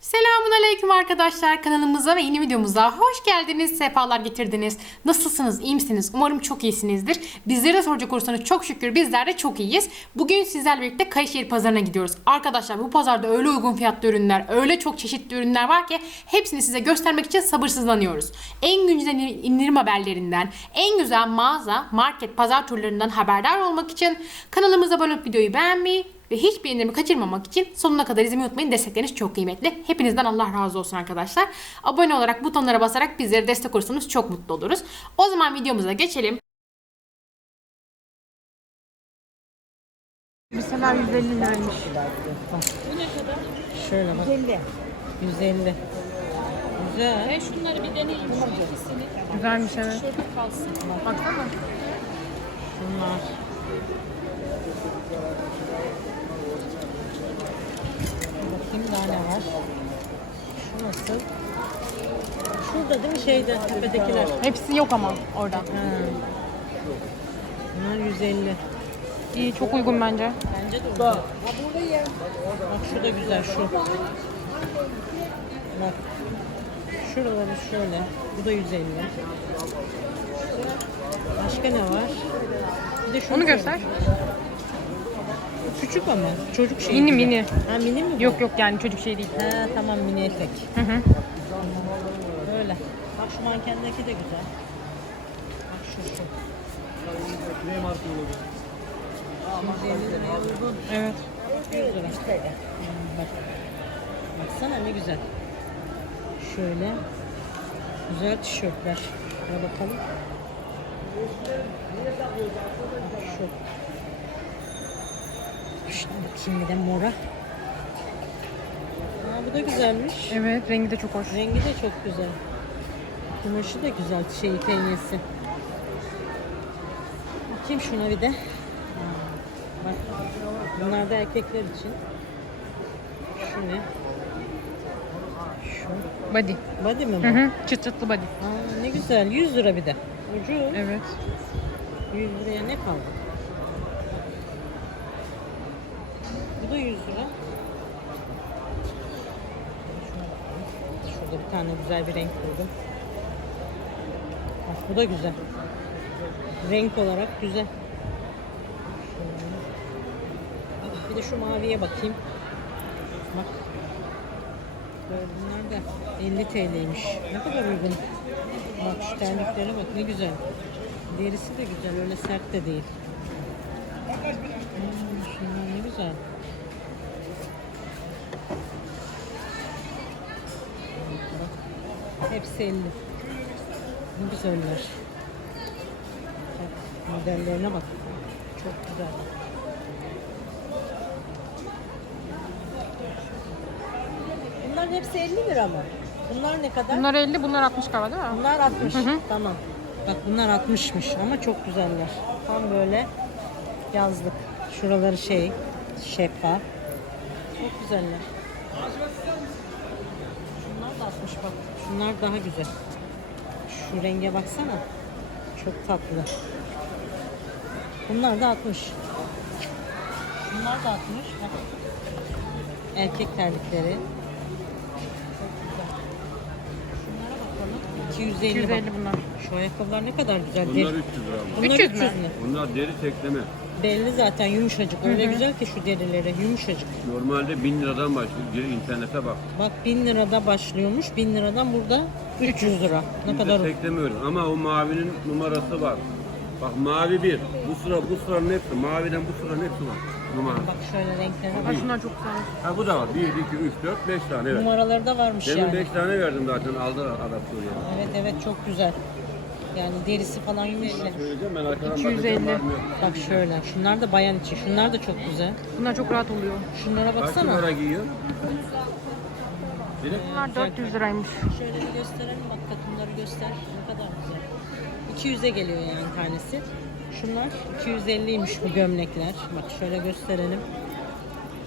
Selamun Aleyküm arkadaşlar kanalımıza ve yeni videomuza hoş geldiniz, sefalar getirdiniz. Nasılsınız, iyi misiniz? Umarım çok iyisinizdir. Bizlere soracak olursanız çok şükür bizler de çok iyiyiz. Bugün sizlerle birlikte Kayışehir pazarına gidiyoruz. Arkadaşlar bu pazarda öyle uygun fiyatlı ürünler, öyle çok çeşitli ürünler var ki hepsini size göstermek için sabırsızlanıyoruz. En güncel indirim haberlerinden, en güzel mağaza, market, pazar turlarından haberdar olmak için kanalımıza abone olup videoyu beğenmeyi ve hiçbir indirimi kaçırmamak için sonuna kadar izlemeyi unutmayın. Destekleriniz çok kıymetli. Hepinizden Allah razı olsun arkadaşlar. Abone olarak butonlara basarak bizlere destek olursanız çok mutlu oluruz. O zaman videomuza geçelim. Mesela 150 liraymış. Şöyle bak. 150. 150. Güzel. Ben şunları bir deneyeyim şu ikisini. Güzelmiş evet. Şöyle kalsın. Baksana. Bunlar. Bakayım daha ne var. Şu nasıl? Şurada değil mi şeyde tepedekiler? Hepsi yok ama orada. Ha. Bunlar 150. İyi çok uygun bence. Bence de uygun. Bak şu da güzel şu. Bak. Şuraları şöyle. Bu da 150. Başka ne var? Bir de şunu Onu göster. Küçük ama çocuk şey. Mini, gibi. mini. Ha mini mi? bu? Yok yok yani çocuk şey değil. Ha tamam mini etek. Hı hı. Böyle. Bak şu mankendeki de güzel. Bak şu şu. 150 liraya uygun. Evet. 100 lira. Hmm, Bak. Baksana ne güzel. Şöyle. Güzel tişörtler. Şuna bakalım. Şu. Bakayım bir de mora. Aa, bu da güzelmiş. Evet rengi de çok hoş. Rengi de çok güzel. Kumaşı da güzel şeyi penyesi. Bakayım şuna bir de. Bak. Bunlar da erkekler için. Şu ne? Şu. Body. Body mi bu? Hı hı. Çıt çıtlı body. Aa, ne güzel. 100 lira bir de. Ucu. Evet. 100 liraya ne kaldı? Bu da 100 lira. Şurada bir tane güzel bir renk buldum. Bak bu da güzel. Renk olarak güzel. Bir de şu maviye bakayım. Bak. Bunlar da 50 TL'ymiş. Ne kadar uygun. Bak şu terliklere bak ne güzel. Derisi de güzel öyle sert de değil. Hmm, şunlar ne güzel. Bak, Hepsi 50. Ne güzeller. Bak, modellerine bak. Çok güzel. Bunların hepsi 50 lira mı? Bunlar ne kadar? Bunlar 50 bunlar 60 galiba değil mi? Bunlar 60. Tamam. Bak bunlar 60'mış ama çok güzeller. Tam böyle yazlık. Şuraları şey, şeffaf. Çok güzeller. Şunlar da 60 bak. Şunlar daha güzel. Şu renge baksana. Çok tatlı. Bunlar da 60. Bunlar da 60. Bak. Erkek terlikleri. Şunlara bakalım. 250, 250 bak. bunlar. Şu ayakkabılar ne kadar güzel. Bunlar Deri- 300 lira. ama. Bunlar 300 300 mü? mü? Bunlar deri tekleme. Belli zaten yumuşacık. Öyle güzel ki şu derileri yumuşacık. Normalde 1000 liradan başlıyor. Gir internete bak. Bak 1000 lirada başlıyormuş. 1000 liradan burada 300 lira. Ne Biz kadar de teklemiyoruz ama o mavinin numarası var. Bak mavi bir. Bu sıra bu sıranın hepsi. Maviden bu sıranın hepsi var. Numara. Bak şöyle renklerine Ha bak. şunlar çok güzel. Ha bu da var. 1, 2, 3, 4, 5 tane evet. Numaraları da varmış Demin yani. 5 tane verdim zaten aldı adaptör yani. Evet evet çok güzel. Yani derisi falan yumuşak. Söyleyeceğim ben arkadan 250. bakacağım var mı yok. Bak şöyle. Şunlar da bayan için. Şunlar da çok güzel. Bunlar çok rahat oluyor. Şunlara Kaç baksana. numara giyiyor? Bunlar 400 liraymış. Şöyle bir gösterelim bak takımları göster. Ne kadar güzel. 200'e geliyor yani tanesi. Şunlar 250'ymiş bu gömlekler. Bak şöyle gösterelim.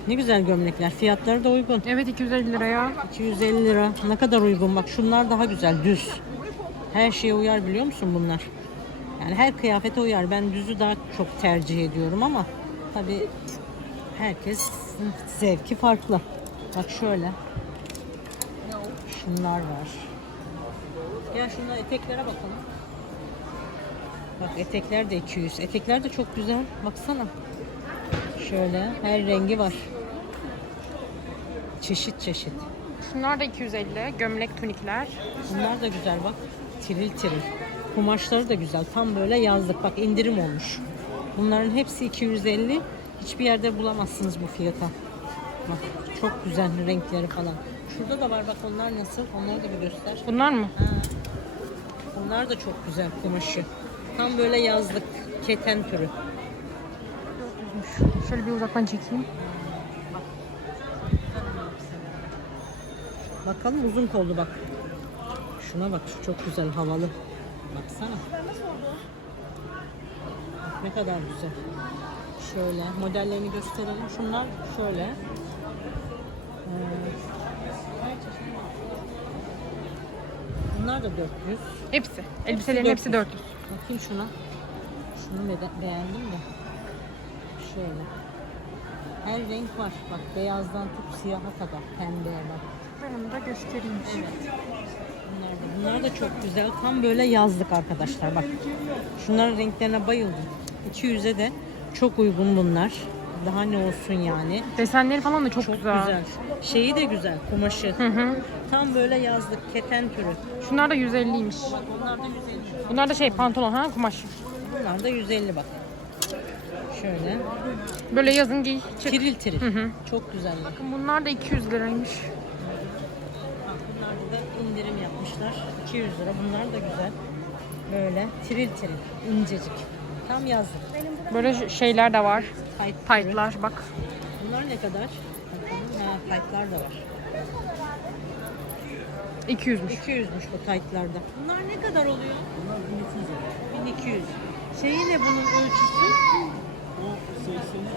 Ne güzel gömlekler. Fiyatları da uygun. Evet 250 liraya. 250 lira. Ne kadar uygun. Bak şunlar daha güzel. Düz. Her şeye uyar biliyor musun bunlar? Yani her kıyafete uyar. Ben düzü daha çok tercih ediyorum ama tabii herkes zevki farklı. Bak şöyle. Şunlar var. Ya şunlar eteklere bakalım. Bak etekler de 200. Etekler de çok güzel. Baksana. Şöyle her rengi var. Çeşit çeşit. Şunlar da 250. Gömlek tunikler. Bunlar da güzel bak. Tiril tiril. Kumaşları da güzel. Tam böyle yazlık. Bak indirim olmuş. Bunların hepsi 250. Hiçbir yerde bulamazsınız bu fiyata. Bak çok güzel renkleri falan. Şurada da var bak onlar nasıl? Onları da bir göster. Bunlar mı? Ha. Bunlar da çok güzel kumaşı. Tam böyle yazlık keten türü. Şöyle bir uzaktan çekeyim. Bakalım uzun kollu bak. Şuna bak şu çok güzel havalı. Baksana. Ne kadar güzel. Şöyle modellerini gösterelim. Şunlar şöyle. Ee, Bunlar da 400. Hepsi. Elbiselerin hepsi 400. Bakayım şuna. Şunu be- beğendim de. Şöyle. Her renk var. Bak beyazdan tut siyaha kadar. Pembeye bak. Ben onu da göstereyim. Da, bunlar da çok güzel. Tam böyle yazlık arkadaşlar bak. Şunların renklerine bayıldım. 200'e de çok uygun bunlar. Daha ne olsun yani. Desenleri falan da çok, Çok güzel. güzel. Şeyi de güzel kumaşı. Hı hı. Tam böyle yazlık keten türü. Şunlar da 150'ymiş. Bak onlar da 150. Bunlar da şey pantolon ha kumaş. Bunlar da 150 bak. Şöyle. Böyle yazın giy çık. Tiril tiril. Hı hı. Çok güzeller. Bakın bunlar da 200 liraymış. İndirim yapmışlar. 200 lira. Bunlar da güzel. Böyle tiril tiril. incecik. Tam yazlık. Böyle şeyler de var. Taytlar bak. Bunlar ne kadar? Bakalım. Ha, taytlar da var. 200'müş. 200'müş bu taytlarda. Bunlar ne kadar oluyor? Bunlar 1200 1200. Şeyi ne bunun ölçüsü? O 80'e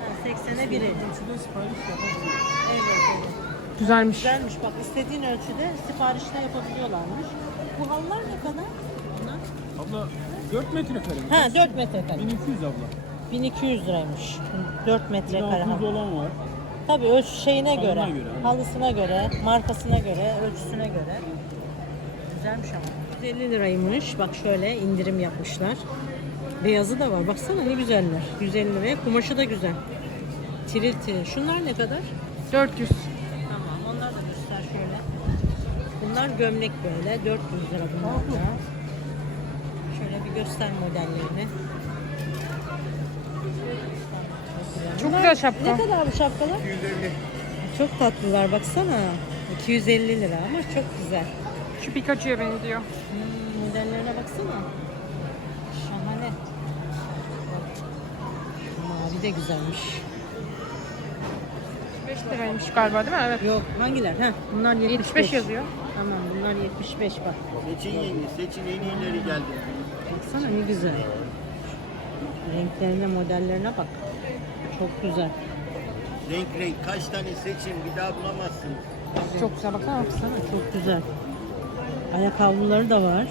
Ha, 80'e biri. Ölçüde sipariş yapabiliyor. Evet, evet. Güzelmiş. Güzelmiş bak istediğin ölçüde siparişte yapabiliyorlarmış. Bu halılar ne kadar? Bunlar? Abla 4 metrekare mi? Ha 4 metrekare. 1200 abla. 1200 liraymış. 4 metrekare 600 halı. olan var. Tabii ölçü şeyine Halına göre, göre, halısına göre, markasına göre, ölçüsüne göre. Güzelmiş ama. 150 liraymış. Bak şöyle indirim yapmışlar. Beyazı da var. Baksana ne güzeller. 150 liraya. Kumaşı da güzel. Tiril tiril. Şunlar ne kadar? 400. Tamam. Onlar da göster şöyle. Bunlar gömlek böyle. 400 lira bunlar da. Şöyle bir göster modellerini. Çok güzel şapka. Ne kadar bu şapkalar? 250. Çok tatlılar baksana. 250 lira ama çok güzel. Şu Pikachu'ya benziyor. Hmm, modellerine baksana. Şahane. Mavi de güzelmiş. 5 liraymış galiba değil mi? Evet. Yok hangiler? Heh, bunlar 75. 75 yazıyor. Tamam bunlar 75 bak. Seçin yeni, seçin en iyileri geldi. Baksana ne güzel. Renklerine, modellerine bak. Çok güzel. Renk renk kaç tane seçin bir daha bulamazsınız. Çok güzel baksana. Baksana çok güzel. Ayakkabıları da var.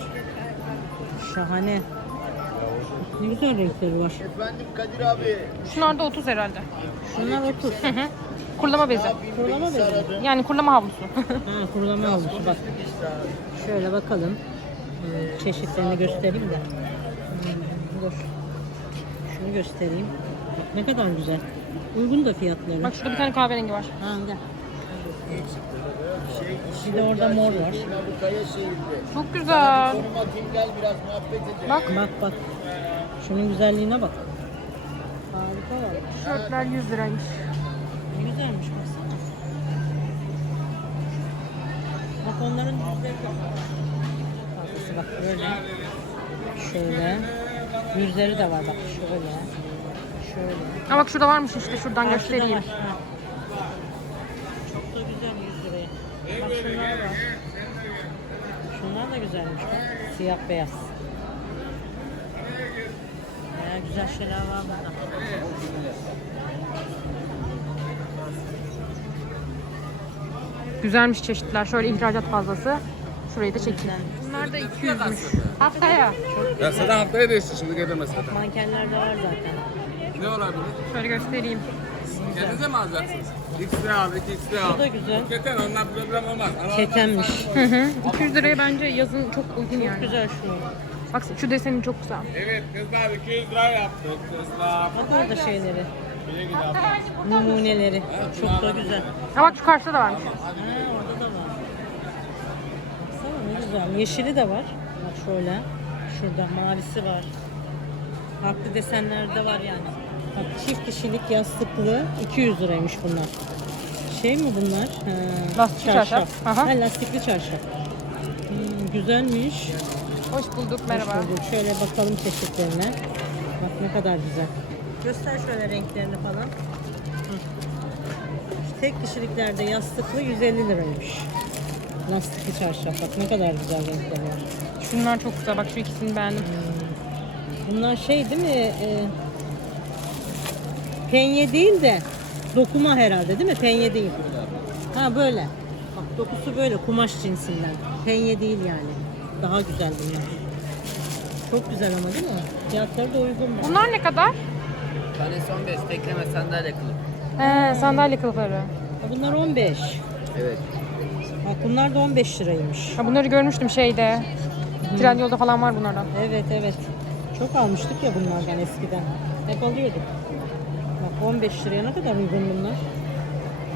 Şahane. Ne güzel renkleri var. Efendim Kadir abi. Şunlar da 30 herhalde. Şunlar 30. Kurulama bezi. Kurulama bezi. Yani kurulama havlusu. Ha, kurulama olmuş bak. Şöyle bakalım. Hmm, Çeşitlerini göstereyim de. Hmm, Dur. Şunu göstereyim. Bak ne kadar güzel. Uygun da fiyatları. Bak şurada bir tane kahverengi var. Ha, gel. Şey, Bir de orada mor var. Çok güzel. Bak Bak bak. Şunun güzelliğine bak. Harika var. tişörtler 100 liraymış. Ne güzelmiş baksana. Bak onların yüzleri de bak böyle. Şöyle. Yüzleri de var bak şöyle. Şöyle. Ha bak şurada varmış işte şuradan Karşıda göstereyim. var, ha. Çok da güzel 100 liraya. Bak şunlar var. Şunlar da güzelmiş bak. Siyah beyaz. Baya güzel şeyler var burada. Güzelmiş çeşitler. Şöyle ihracat fazlası. Şurayı da çekeyim. Bunlar da 200'müş. Haftaya. Ya sana haftaya değişti şimdi gelemez zaten. Mankenler de var zaten. Ne olabilir? Şöyle göstereyim. Kendinize mi alacaksınız? X-ray al, iki X-ray Bu al. da güzel. Yeter ondan problem olmaz. Ketenmiş. Hı hı. 200 liraya bence yazın çok uygun yani. Güzel şu. Bak şu deseni çok güzel. Evet kızlar 200 lira yaptık kızlar. Bak orada şeyleri. Numuneleri. Çok da güzel. Ha bak şu karşıda da varmış. Ha, orada da var. Baksana ne güzel. Yeşili de var. Bak şöyle. Şurada mavisi var. Farklı desenler de var yani. Bak çift kişilik yastıklı 200 liraymış bunlar. Şey mi bunlar? Ha, Lastikli çarşaf. Aha. Ha, lastikli çarşaf. Hmm, güzelmiş. Hoş bulduk merhaba. Hoş bulduk. Şöyle bakalım çeşitlerine. Bak ne kadar güzel. Göster şöyle renklerini falan. Hı. Tek kişiliklerde yastıklı 150 liraymış. Lastikli çarşaf. Bak ne kadar güzel renkler var. Şunlar çok güzel. Bak şu ikisini beğendim. Bunlar şey değil mi? E, penye değil de dokuma herhalde değil mi? Penye değil. Ha böyle. Bak dokusu böyle kumaş cinsinden. Penye değil yani. Daha güzel bunlar. Çok güzel ama değil mi? Fiyatları da uygun. Bunlar ne kadar? Tanesi 15 tekleme sandalye kılıf. He, sandalye kılıfları. Ha, Bunlar 15. Evet. Bak bunlar da 15 liraymış. Ha, bunları görmüştüm şeyde. Trendyol'da falan var bunlardan. Evet evet. Çok almıştık ya bunlardan eskiden. Hep alıyorduk. Bak 15 liraya ne kadar uygun bunlar.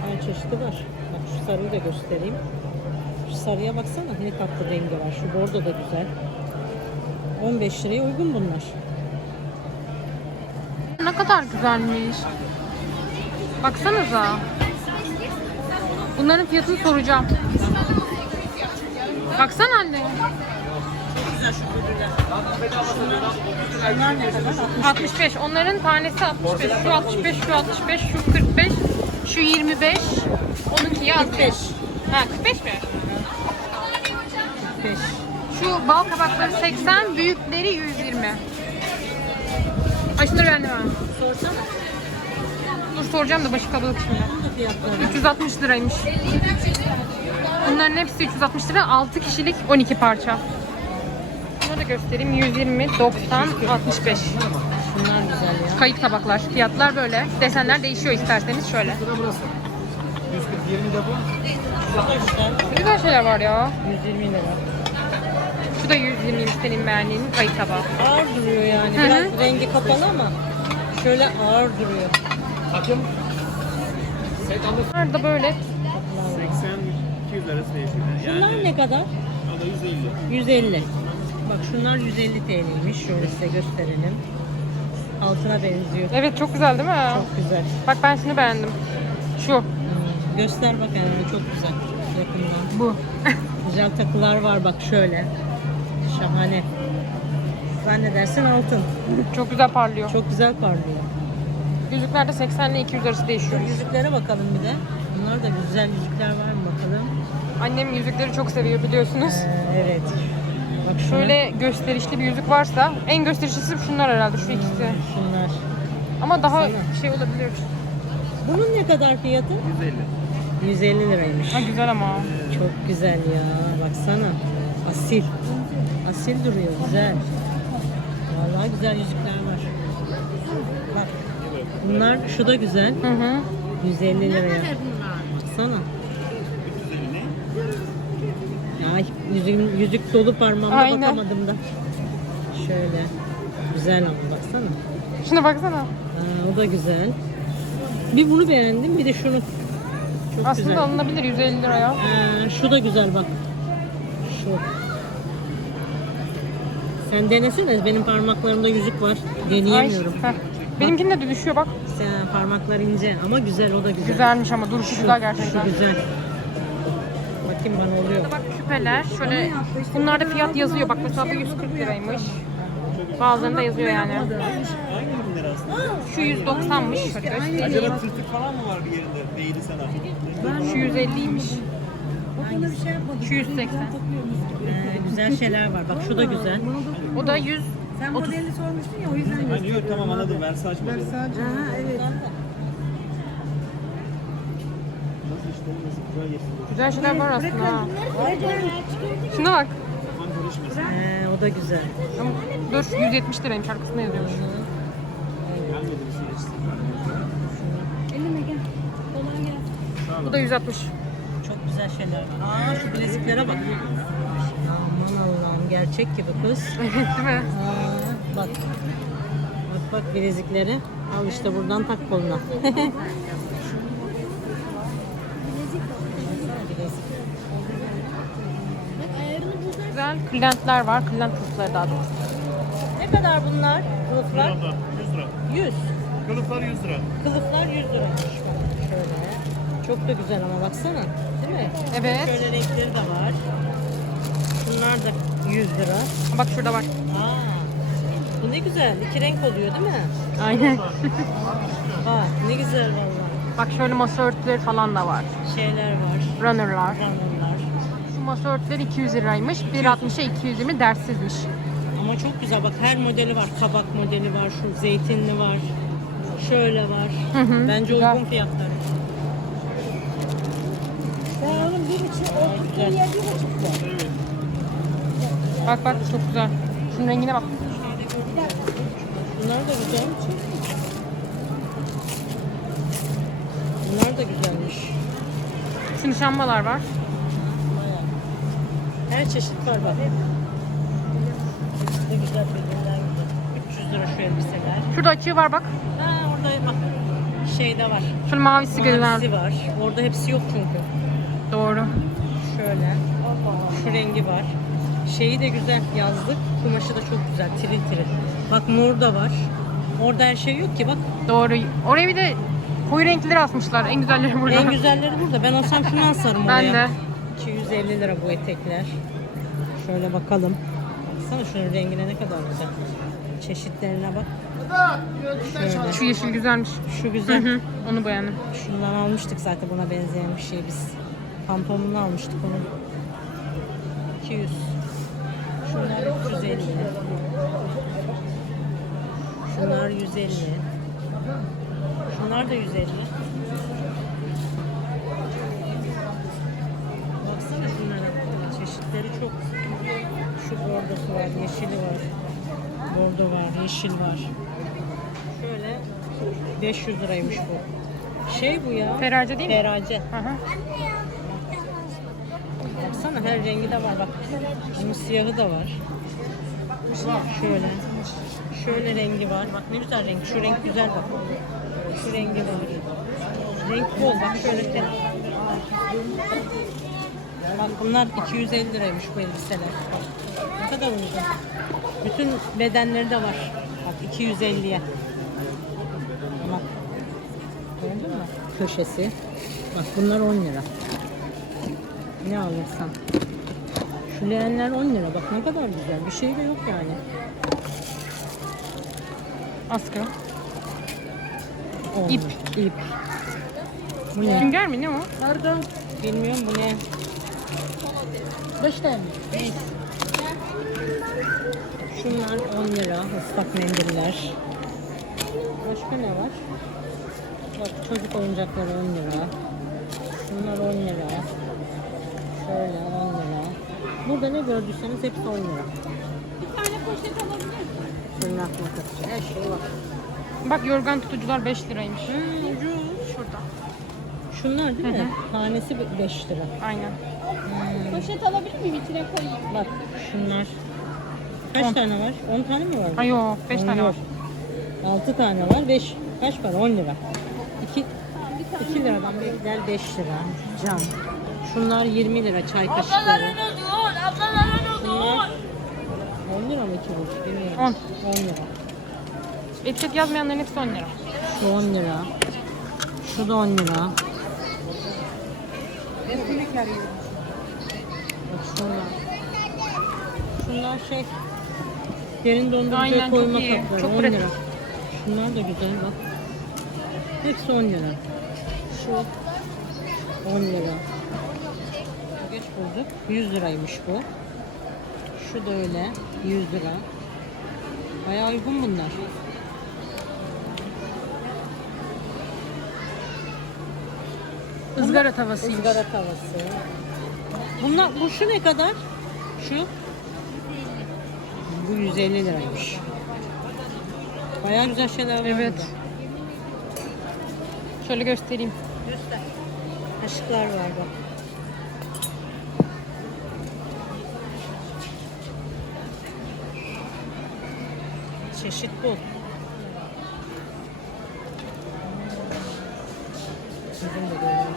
Her çeşidi var. Bak şu sarıyı da göstereyim. Şu sarıya baksana ne tatlı rengi var. Şu bordo da güzel. 15 liraya uygun bunlar. Ne kadar güzelmiş. Baksanıza. Bunların fiyatını soracağım. Baksana anne. Bunlar ne kadar? 65. Onların tanesi 65. Şu 65, şu 65, şu 45, şu 25. Onunki 65. Ha 45 mi? 65. Şu bal kabakları 80, büyükleri 120. Şunları beğendim ha. Sorsana. Dur soracağım da başı kabalık şimdi. Bunun da fiyatları. 360 liraymış. Bunların hepsi 360 lira. 6 kişilik 12 parça. Bunları da göstereyim. 120, 90, 65. Bunlar güzel ya. Kayık tabaklar. Fiyatlar böyle. Desenler değişiyor isterseniz şöyle. Güzel. Ne güzel şeyler var ya. 120 lira. 120 senin beğendiğin kayık tabağı. Ağır duruyor yani. Hı hı. Biraz rengi kapalı ama şöyle ağır duruyor. Bunlar da böyle 80-200 arası değişiyor. Şunlar ne kadar? O da 150. 150. Bak şunlar 150 TL'ymiş. Şöyle size gösterelim. Altına benziyor. Evet çok güzel değil mi? Çok güzel. Bak ben şunu beğendim. Şu. Hmm, Göster bak yani çok güzel. Yakından. Bu. Güzel takılar var bak şöyle. Şahane. Zannedersin altın. Çok güzel parlıyor. Çok güzel parlıyor. Yüzükler de 80 ile 200 arası değişiyor. Yüzüklere bakalım bir de. Bunlar da güzel yüzükler var mı bakalım. Annem yüzükleri çok seviyor biliyorsunuz. Ee, evet. Bak şuna. Şöyle gösterişli bir yüzük varsa en gösterişlisi şunlar herhalde şu ikisi. Şunlar. Ama daha Sana. şey olabilir. Bunun ne kadar fiyatı? 150. 150 liraymış. Ha güzel ama. Çok güzel ya. Baksana. Asil. Asil duruyor. Güzel. Vallahi güzel yüzükler var. Bak. Bunlar şu da güzel. Hı hı. 150 liraya. Baksana. Ay yüzük, yüzük dolu parmağıma Aynen. bakamadım da. Şöyle. Güzel ama baksana. Şuna baksana. Aa, o da güzel. Bir bunu beğendim bir de şunu. Çok Aslında güzel. alınabilir 150 liraya. Aa, şu da güzel bak. Şu. Sen denesene. Benim parmaklarımda yüzük var. Deneyemiyorum. Ay, heh. Benimkinin de düşüyor bak. Sen parmaklar ince ama güzel o da güzel. Güzelmiş ama duruşu güzel gerçekten. Şu güzel. Bakayım bana oluyor. Bak küpeler şöyle bunlarda fiyat yazıyor bak mesela bu 140 liraymış. Bazılarında yazıyor yani. Aynı ürünler aslında. Şu 190'mış. Şöyle. Acaba tırtık falan mı var bir yerinde? Değdi sana. Şu 150'ymiş. Şu 180. Güzel şeyler var. Bak şu da güzel. O da 100. Sen modelini sormuştun ya o yüzden Hani yok tamam anladım. Versace modeli. Aha evet. Nasıl işte nasıl güzel şeyler var aslında ha. Şuna bak. Kafan karışmasın. Ee, o da güzel. Ama Dur 170 liraymış arkasında yazıyormuş. Gelmedi bir süreç. Bu da 160. Çok güzel şeyler var. Aa şu bileziklere bak. Aman Allah'ım gerçek gibi kız. Evet değil mi? Aa, bak. Bak bak bilezikleri. Al işte buradan tak koluna. Bilezik. Güzel kırlentler var. Kırlent kılıfları daha doğrusu. Ne kadar bunlar? Kılıflar? 100 lira. 100. Kılıflar 100 lira. Kılıflar 100 liraymış. Şöyle. Çok da güzel ama baksana. Değil mi? Evet. Şöyle renkleri de var. Bunlar da 100 lira. Bak şurada var. Aa, bu ne güzel. İki renk oluyor değil mi? Aynen. Bak ne güzel vallahi. Bak şöyle masa örtüleri falan da var. Şeyler var. Runner'lar. Randomlar. Şu masa örtüleri 200 liraymış. 1.60'a 220 derssizmiş. Ama çok güzel. Bak her modeli var. Kabak modeli var. Şu zeytinli var. Şöyle var. Hı hı, Bence güzel. uygun fiyatları. Ben onun bir buçuk, o güzel. yer bir buçuk. Bak bak çok güzel. Şunun rengine bak. Bunlar da güzel. Bunlar da güzelmiş. Şu nişanmalar var. Her çeşit var bak. Ne güzel birbirinden güzel. 300 lira şu elbiseler. Şurada açığı var bak. Ha orada bak şeyde var. Şunun mavisi görünen. Mavisi var. Orada hepsi yok çünkü. Doğru. Şöyle. Şu rengi var. Şeyi de güzel yazlık. Kumaşı da çok güzel. Tiril tiril. Bak mor da var. Orada her şey yok ki bak. Doğru. Oraya bir de koyu renkleri asmışlar. En güzelleri burada. En güzelleri burada. Ben olsam şunu alsarım Ben oraya. de. 250 lira bu etekler. Şöyle bakalım. Baksana şunun rengine ne kadar güzel. Çeşitlerine bak. Şöyle. Şu yeşil güzelmiş. Şu Hı güzel. hı. Onu beğendim. Şundan almıştık zaten buna benzeyen bir şey biz. Pantolonunu almıştık onu. 200. Şunlar 350. Şunlar 150. Şunlar da 150. Baksana şunlara. Çeşitleri çok. Şu bordosu var, yeşili var. Bordo var, yeşil var. Şöyle 500 liraymış bu. Şey bu ya. Ferace değil mi? Ferace. Hı hı. Baksana her rengi de var bak. Bunun siyahı da var. Şöyle. Şöyle rengi var. Bak ne güzel renk. Şu renk güzel bak. Şu rengi var. Renk bol bak şöyle ten. Bak bunlar 250 liraymış bu elbiseler. Ne kadar uygun. Bütün bedenleri de var. Bak 250'ye. Bak. Gördün mü? Köşesi. Bak bunlar 10 lira. Ne alırsan. Şu leğenler 10 lira. Bak ne kadar güzel. Bir şey de yok yani. Askı. 10 İp. İp. Bu ne? Sünger mi ne o? Bilmiyorum bu ne? 5 tane. Şunlar 10 lira. Islak mendiller. Başka ne var? Bak çocuk oyuncakları 10 lira. Şunlar 10 lira. Şöyle 10 lira. Burada ne gördüyseniz hepsi 10 lira. Bir tane poşet alabilir miyim? Tırnak makası. Her şey var. Bak yorgan tutucular 5 liraymış. Hmm, ucuz. Şurada. Şunlar değil mi? Tanesi 5 lira. Aynen. Poşet alabilir miyim? İçine koyayım. Bak şunlar. Kaç On. tane var? 10 tane mi var? Ay yok 5 tane var. 6 tane var. 5 kaç para? 10 lira. 2 2 liradan bekler 5 lira. Cam. Şunlar 20 lira çay kaşıkları. Şunlar 10 lira mı 2 buçuk? Bilmiyorum. 10. 10 lira. Etiket yazmayanların hepsi 10 lira. Şu 10 lira. Şu da 10 lira. Bak şunlar. Şunlar şey derin dondurucuya Aynen, çok koyma iyi. kapları Çok 10 pratik. lira. Şunlar da güzel bak. Hepsi 10 lira. Şu 10 lira. Bulduk. 100 liraymış bu. Şu da öyle. 100 lira. Bayağı uygun bunlar. Izgara tavasıymış. Izgara tavası. Bunlar, bu şu ne kadar? Şu? Bu 150 liraymış. Bayağı güzel şeyler var Evet. burada. Şöyle göstereyim. Göster. Kaşıklar var bak. Çeşit bol. De böyle.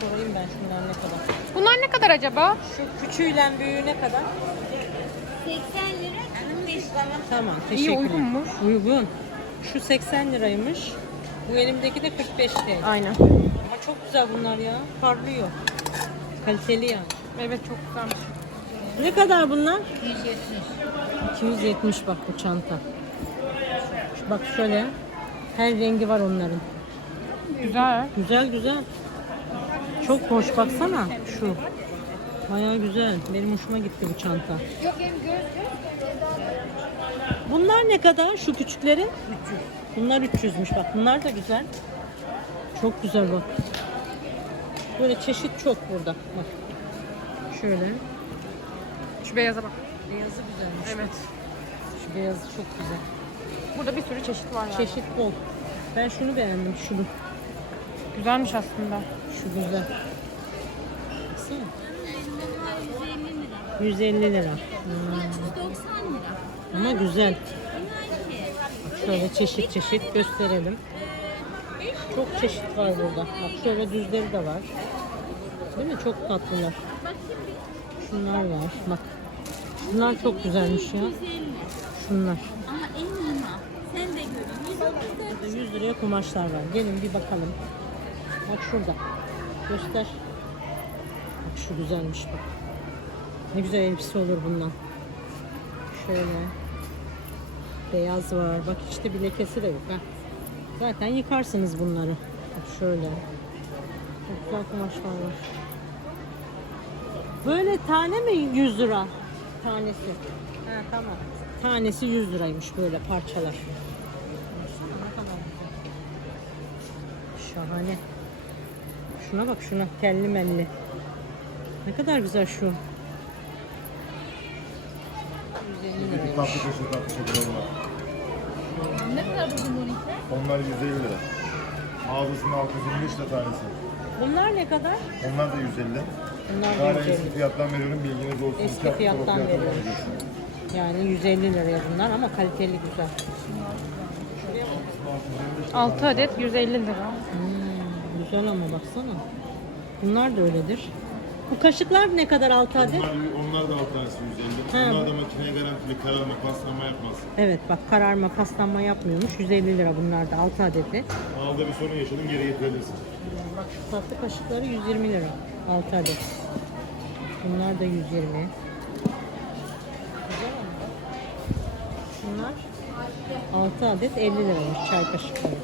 Sorayım ben şunlar ne kadar. Bunlar ne kadar acaba? Şu küçüğüyle büyüğü ne kadar? 80 lira 45 lira. Tamam İyi teşekkürler. uygunmuş. Uygun. Şu 80 liraymış. Bu elimdeki de 45 TL. Aynen. Ama çok güzel bunlar ya. Parlıyor. Kaliteli yani. Evet çok güzelmiş. Ne kadar bunlar? 270. 270 bak bu çanta. Şu Bak şöyle. Her rengi var onların. Güzel. Güzel güzel. Çok hoş baksana şu. Bayağı güzel. Benim hoşuma gitti bu çanta. Bunlar ne kadar şu küçükleri? 300. Bunlar 300'müş bak. Bunlar da güzel. Çok güzel bak. Böyle çeşit çok burada. Bak. Şöyle. Şu beyaza bak. Beyazı güzelmiş. Evet. Şu beyazı çok güzel. Burada bir sürü çeşit var yani. Çeşit bol. Ben şunu beğendim. Şunu. Güzelmiş aslında. Şu güzel. Baksana. 150 lira. Hmm. 90 lira. Ama güzel. Şöyle çeşit çeşit gösterelim. Çok çeşit var burada. Bak şöyle düzleri de var. Değil mi? Çok tatlılar. Şunlar var. Bak. Bunlar çok güzelmiş ya. Şunlar. Ama en iyi. Sen de görün. 130 lira. 100 liraya kumaşlar var. Gelin bir bakalım. Bak şurada. Göster. Bak şu güzelmiş bak. Ne güzel elbise olur bundan. Şöyle. Beyaz var. Bak işte bir lekesi de yok ha. Zaten yıkarsınız bunları. Bak şöyle. Çok güzel kumaşlar var. Böyle tane mi 100 lira? Tanesi. Ha tamam. Tanesi 100 liraymış böyle parçalar. Şahane. Şuna bak şuna telli melli. Ne kadar güzel şu. 150 liraymış. Tatlı kaşık tatlı şeker var. Ne kadar bu bununki? Onlar 150 lira. Mağazasının 625 lira tanesi. Bunlar ne kadar? Onlar da 150. Bunlar da Hala 150. eski fiyattan veriyorum bilginiz olsun. Eski hafta fiyattan veriyormuş. bakacaksınız. Yani 150 liraya bunlar ama kaliteli güzel. 6 adet 150 lira. Hmm, güzel ama baksana. Bunlar da öyledir. Bu kaşıklar ne kadar 6 adet? Onlar, onlar da alt tanesi 150. Ha, Onlar da makineye garantili kararma, paslanma yapmaz. Evet bak kararma paslanma yapmıyormuş. 150 lira bunlar da 6 adeti. Malda bir sorun yaşadın geri getirebilirsin. Bak şu tatlı kaşıkları 120 lira. 6 adet. Bunlar da 120. Güzel ama bak. Bunlar 6 adet 50 liraymış çay kaşıkları.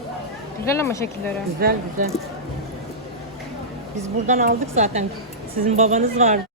Güzel ama şekilleri. Güzel güzel. Biz buradan aldık zaten. Sizin babanız vardı.